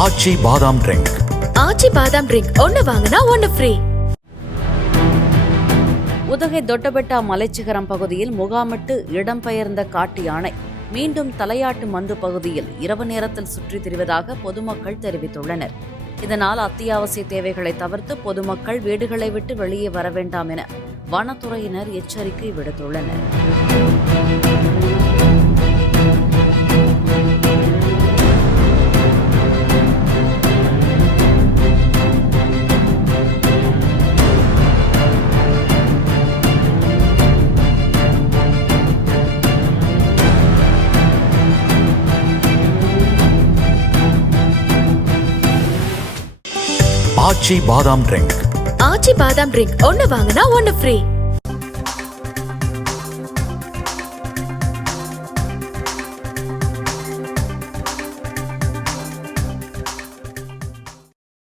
ஆச்சி பாதாம் ட்ரிங்க். ஆச்சி பாதாம் ட்ரிங்க் ஒன்னு வாங்கினா ஒன்னு ஃப்ரீ. உதகை தொட்டபெட்டா மலைச்சிகரம் பகுதியில் முகாமிட்டு இடம்பெயர்ந்த காட்டு யானை மீண்டும் தலையாட்டு மந்து பகுதியில் இரவு நேரத்தில் சுற்றித் திரிவதாக பொதுமக்கள் தெரிவித்துள்ளனர். இதனால் அத்தியாவசிய தேவைகளை தவிர்த்து பொதுமக்கள் வீடுகளை விட்டு வெளியே வர வேண்டாம் என வனத்துறையினர் எச்சரிக்கை விடுத்துள்ளனர். ஆச்சி பாதாம் ட்ரிங்க். ஆச்சி பாதாம் ட்ரிங்க் ஒன்னு வாங்கினா ஒன்னு ஃப்ரீ.